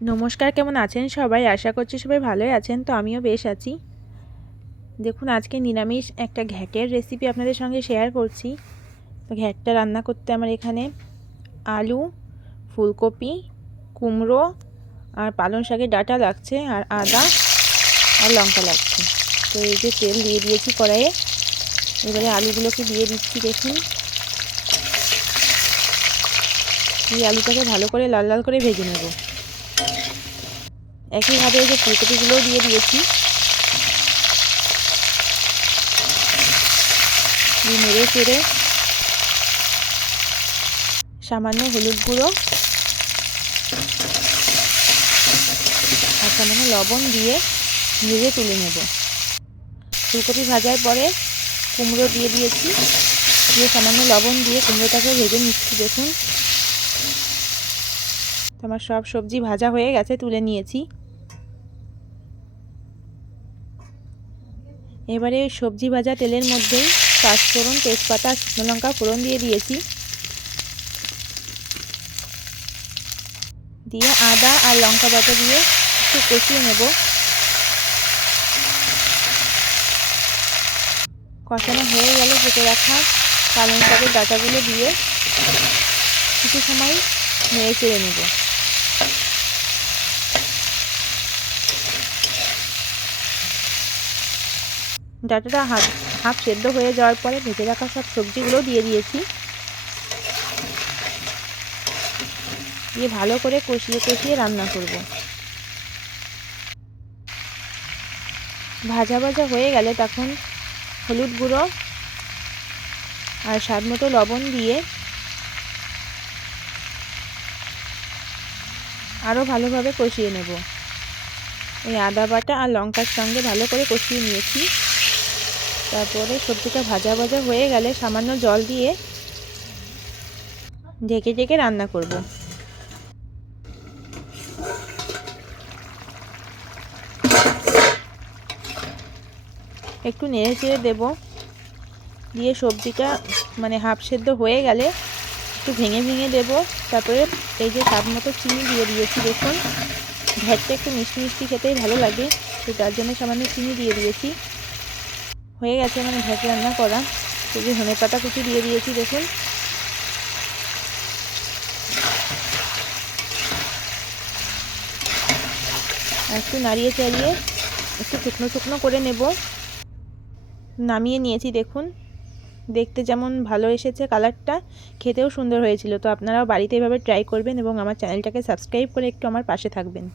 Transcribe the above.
নমস্কার, কেমন আছেন সবাই? আশা করছি সবাই ভালোই আছেন। তো আমিও বেশ আছি। দেখুন, আজকে নিরামিষ একটা ঘ্যাটের রেসিপি আপনাদের সঙ্গে শেয়ার করছি। তো ঘ্যাটটা রান্না করতে আমার এখানে আলু, ফুলকপি, কুমড়ো আর পালং শাকের ডাঁটা লাগছে, আর আদা আর লঙ্কা লাগছে। তো এই যে তেল দিয়ে দিয়েছি কড়াইয়ে, এবারে আলুগুলোকে দিয়ে দিচ্ছি। দেখুন, এই আলুটাকে ভালো করে লাল লাল করে ভেজে নেব। একইভাবে এই যে ফুলকপিগুলোও দিয়ে দিয়েছি, নেড়ে চেড়ে সামান্য হলুদ গুঁড়ো আর সামান্য লবণ দিয়ে ভেজে তুলে নেব। ফুলকপি ভাজার পরে কুমড়ো দিয়ে দিয়েছি, দিয়ে সামান্য লবণ দিয়ে কুমড়োটাকে ভেজে নিচ্ছি। দেখুন, আমার সব সবজি ভাজা হয়ে গেছে, তুলে নিয়েছি। এবারে ওই সবজি ভাজা তেলের মধ্যেই পাঁচফোড়ন, তেজপাতা, শুকনো লঙ্কা ফোড়ন দিয়ে দিয়েছি, দিয়ে আদা আর লঙ্কা বাটা দিয়ে একটু কষিয়ে নেব। কষানো হয়ে গেলে কেটে রাখা পালং শাকের ডাঁটাগুলো দিয়ে কিছু সময় নেড়ে চেড়ে নেব। ডাঁটাটা হাফ সেদ্ধ হয়ে যাওয়ার পরে ভেজে রাখা সব সবজিগুলো দিয়ে দিয়েছি, দিয়ে ভালো করে কষিয়ে কষিয়ে রান্না করব। ভাজা ভাজা হয়ে গেলে তখন হলুদ গুঁড়ো আর স্বাদ মতো লবণ দিয়ে আরও ভালোভাবে কষিয়ে নেব। এই আদা বাটা আর লঙ্কার সঙ্গে ভালো করে কষিয়ে নিয়েছি। তারপরে সবজিটা ভাজা ভাজা হয়ে গেলে সামান্য জল দিয়ে ঢেকে ঢেকে রান্না করব। একটু নেড়ে চেড়ে দেব, দিয়ে সবজিটা হাফ সেদ্ধ হয়ে গেলে একটু ভেঙে ভেঙে দেব। তারপরে এই যে স্বাদ মতো চিনি দিয়ে দিয়েছি। দেখুন, ঘ্যাটটা একটু মিষ্টি মিষ্টি খেতেই ভালো লাগে, তো তার জন্য সামান্য চিনি দিয়ে দিয়েছি। হয়ে গেছে ঘ্যাট রান্না করা। এই যে ধনেপাতা কুচি দিয়ে দিয়েছি। দেখুন, একটু নাড়িয়ে চাড়িয়ে একটু শুকনো শুকনো করে নেব। নামিয়ে নিয়েছি। দেখুন, দেখতে যেমন ভালো এসেছে কালারটা, খেতেও সুন্দর হয়েছিল। তো আপনারাও বাড়িতে এভাবে ট্রাই করবেন এবং আমার চ্যানেলটাকে সাবস্ক্রাইব করে একটু আমার পাশে থাকবেন।